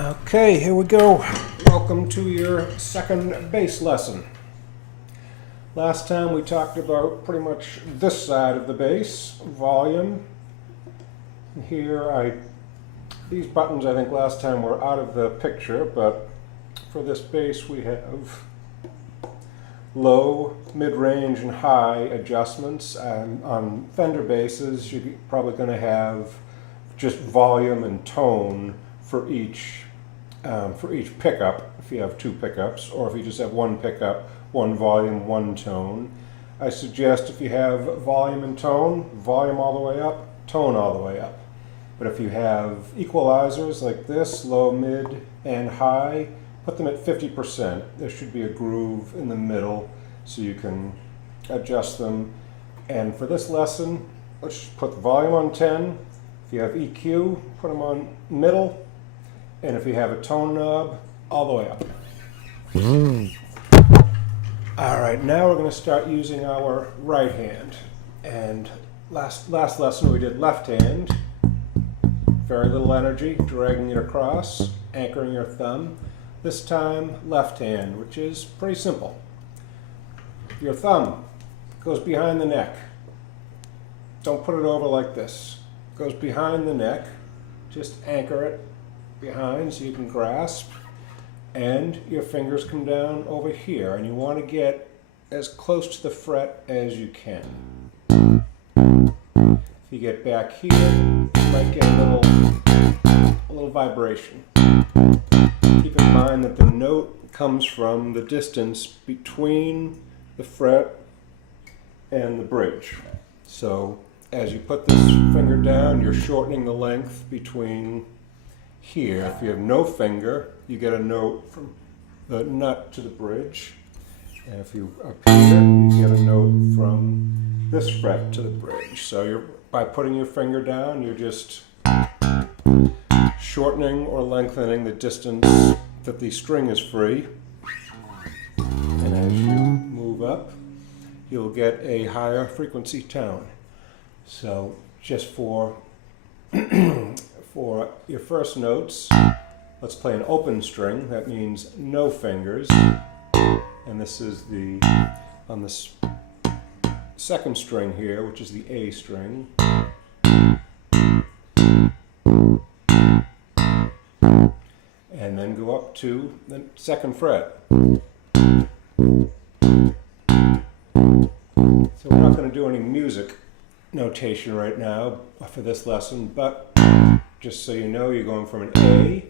Okay, here we go. Welcome to your second bass lesson. Last time we talked about pretty much this side of the bass, volume. Here, these buttons I think last time were out of the picture, but for this bass we have low, mid-range, and high adjustments. On Fender basses, you're probably going to have just volume and tone for each pickup, if you have two pickups, or if you just have one pickup, one volume, one tone. I suggest if you have volume and tone, volume all the way up, tone all the way up. But if you have equalizers like this, low, mid, and high, put them at 50%. There should be a groove in the middle so you can adjust them. And for this lesson, let's just put the volume on 10. If you have EQ, put them on middle. And if you have a tone knob, all the way up. All right, now we're going to start using our right hand. And last lesson we did left hand. Very little energy, dragging it across, anchoring your thumb. This time, left hand, which is pretty simple. Your thumb goes behind the neck. Don't put it over like this. It goes behind the neck. Just anchor it behind so you can grasp, and your fingers come down over here, and you want to get as close to the fret as you can. If you get back here, you might get a little vibration. Keep in mind that the note comes from the distance between the fret and the bridge. So as you put this finger down, you're shortening the length between here. If you have no finger, you get a note from the nut to the bridge. And if you up here, you get a note from this fret to the bridge. So by putting your finger down, you're just shortening or lengthening the distance that the string is free. And as you move up, you'll get a higher frequency tone. So just for your first notes, let's play an open string. That means no fingers. And this is on this second string here, which is the A string. And then go up to the second fret. So we're not going to do any music notation right now for this lesson, but just so you know, you're going from an A,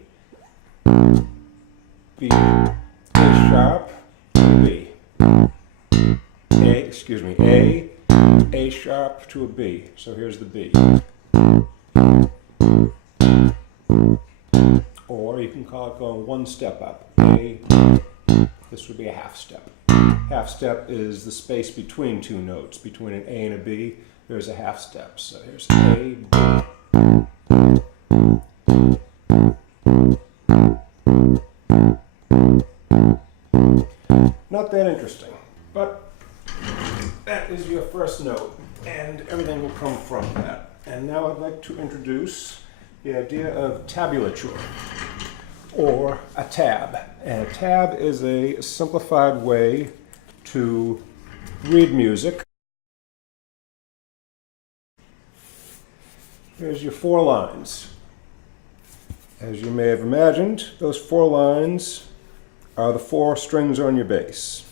B, A sharp, to a B. A sharp to a B. So here's the B. Or you can call it going one step up. A, this would be a half step. Half step is the space between two notes. Between an A and a B, there's a half step. So here's A, B. Not that interesting, but that is your first note, and everything will come from that. And now I'd like to introduce the idea of tablature, or a tab. And a tab is a simplified way to read music. Here's your 4 lines. As you may have imagined, those 4 lines are the 4 strings on your bass.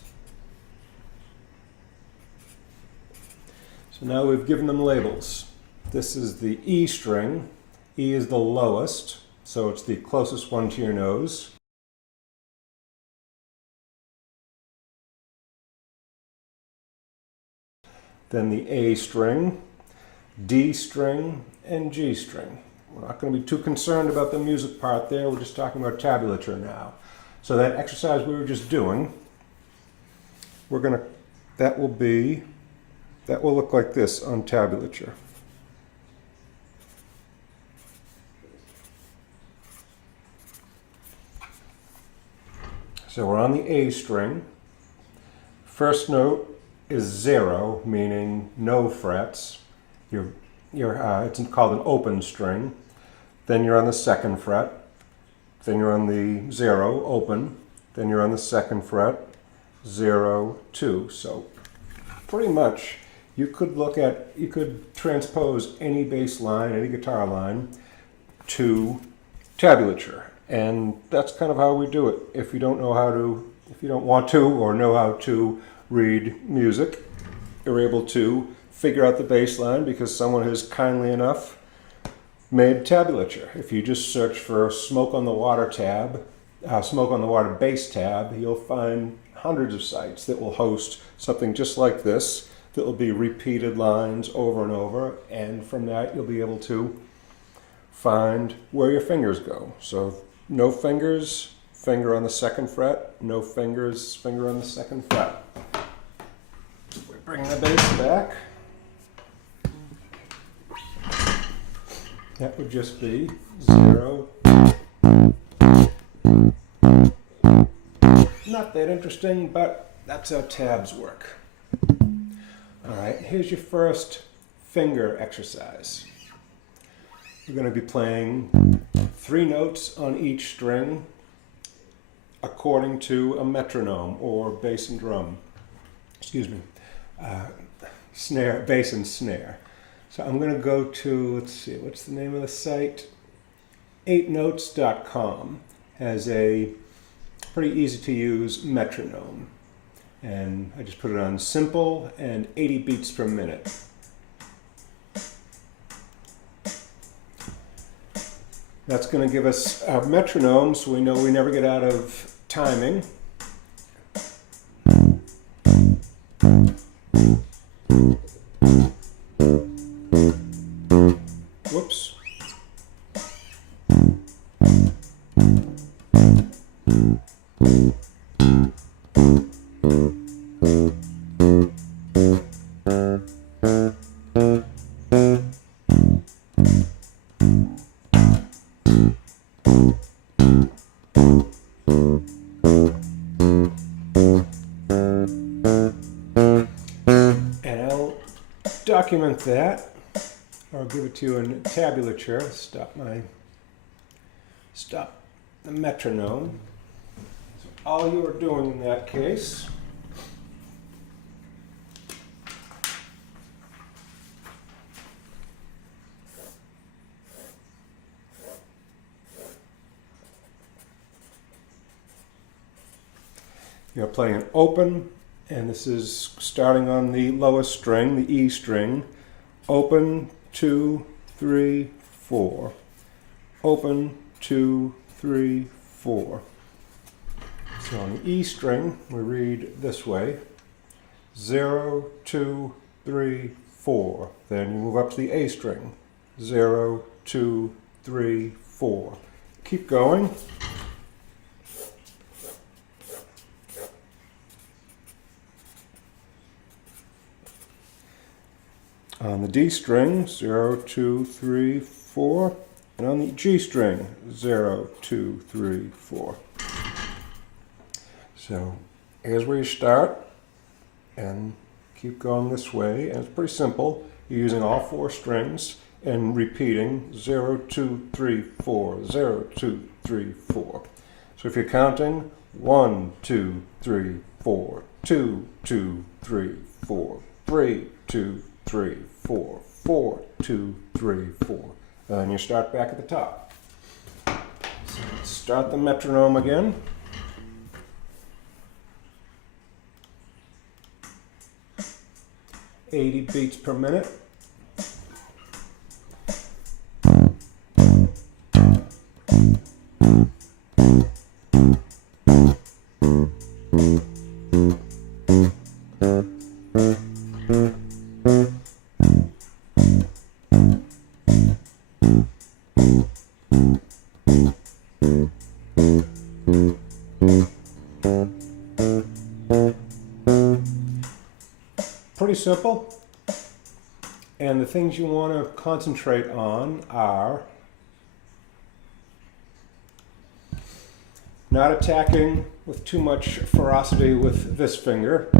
So now we've given them labels. This is the E string. E is the lowest, so it's the closest one to your nose. Then the A string, D string, and G string. We're not going to be too concerned about the music part there. We're just talking about tablature now. So that exercise we were just doing, that will look like this on tablature. So we're on the A string. First note is 0, meaning no frets. It's called an open string. Then you're on the second fret. then you're on the 0, open, then you're on the 2nd fret, 0, 2. So pretty much you could transpose any bass line, any guitar line to tablature. And that's kind of how we do it. If you don't want to or know how to read music, you're able to figure out the bass line because someone has kindly enough made tablature. If you just search for Smoke on the Water tab, Smoke on the Water bass tab, you'll find hundreds of sites that will host something just like this that will be repeated lines over and over, and from that you'll be able to find where your fingers go. So no fingers, finger on the 2nd fret, no fingers, finger on the 2nd fret. We bring the bass back. That would just be 0. Not that interesting, but that's how tabs work. All right, here's your first finger exercise. You're going to be playing 3 notes on each string according to a metronome or bass and drum. Excuse me, snare, bass and snare. So I'm going to go to, let's see, what's the name of the site? 8notes.com has a pretty easy to use metronome. And I just put it on simple and 80 beats per minute. That's going to give us our metronome so we know we never get out of timing. Whoops. And I'll document that, or I'll give it to you in tablature. Stop the metronome. So all you are doing in that case you're playing an open, and this is starting on the lowest string, the E string. Open, 2, 3, 4. Open, 2, 3, 4. So on the E string, we read this way: 0, 2, 3, 4. Then you move up to the A string: 0, 2, 3, 4. Keep going. On the D string, 0, 2, 3, 4. And on the G string, 0, 2, 3, 4. So here's where you start, and keep going this way. And it's pretty simple. You're using all 4 strings and repeating 0, 2, 3, 4, 0, 2, 3, 4. So if you're counting 1, 2, 3, 4, 2, 2, 3, 4, 3, 2, 3, 4, 4, 2, 3, 4. And then you start back at the top. So let's start the metronome again. $80 beats per minute. Pretty simple, and the things you want to concentrate on are not attacking with too much ferocity with this finger,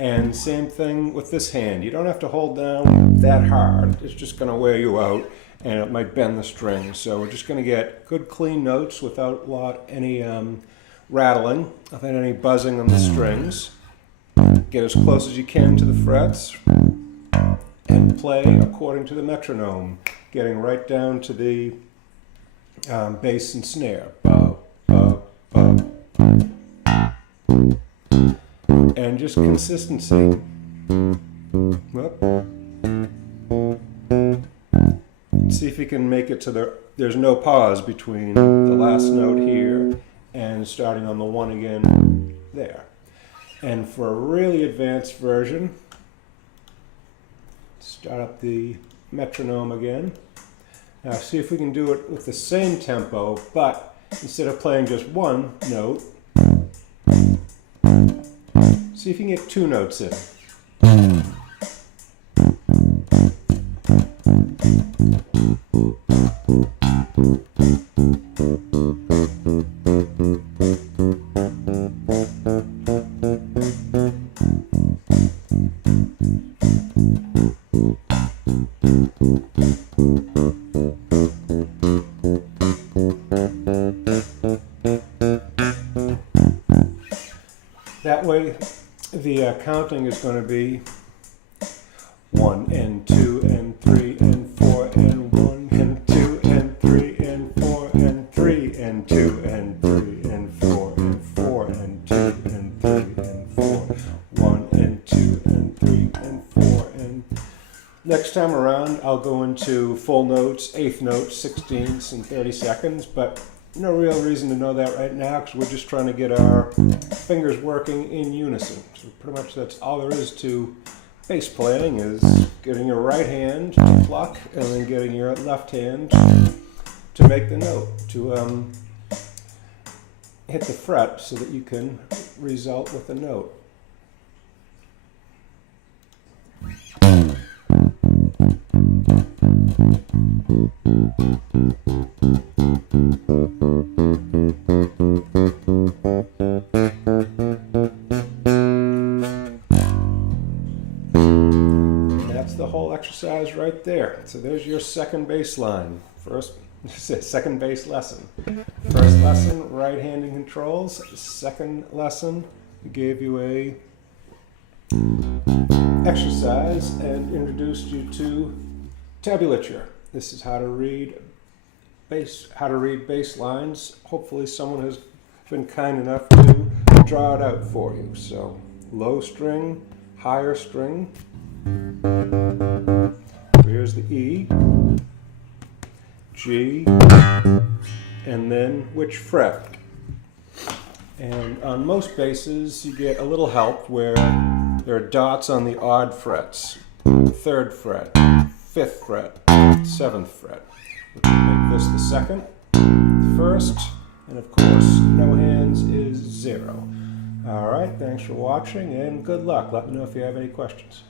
And same thing with this hand. You don't have to hold down that hard. It's just going to wear you out, and it might bend the string. So we're just going to get good clean notes without any rattling, without any buzzing on the strings. Get as close as you can to the frets and play according to the metronome, getting right down to the bass and snare. Ba, ba, ba. And just consistency. See if you can make it to there's no pause between the last note here and starting on the one again there. And for a really advanced version, start up the metronome again. Now see if we can do it with the same tempo, but instead of playing just one note, see if you can get two notes in. That way, the counting is going to be 1 and 2 and 3 and 4 and 1 and 2 and 3 and 4 and 3 and 2 and 3 and 4 and 4 and 2 and 3 and 4, 1 and 2 and 3 and 4 and... Next time around, I'll go into full notes, eighth notes, 16ths, and 32nds, but no real reason to know that right now because we're just trying to get our fingers working in unison. So pretty much that's all there is to bass playing, is getting your right hand to pluck and then getting your left hand to make the note, to hit the fret so that you can result with a note. That's the whole exercise right there. So there's your second bass line. Second bass lesson. First lesson, right handing controls. Second lesson, we gave you a exercise and introduced you to tablature. This is how to read bass lines. Hopefully someone has been kind enough to draw it out for you. So low string, higher string. Here's the E, G, and then which fret. And on most basses you get a little help where there are dots on the odd frets. 3rd fret, 5th fret, 7th fret. We can make this the 2nd, 1st, and of course no hands is 0. Alright, thanks for watching and good luck. Let me know if you have any questions.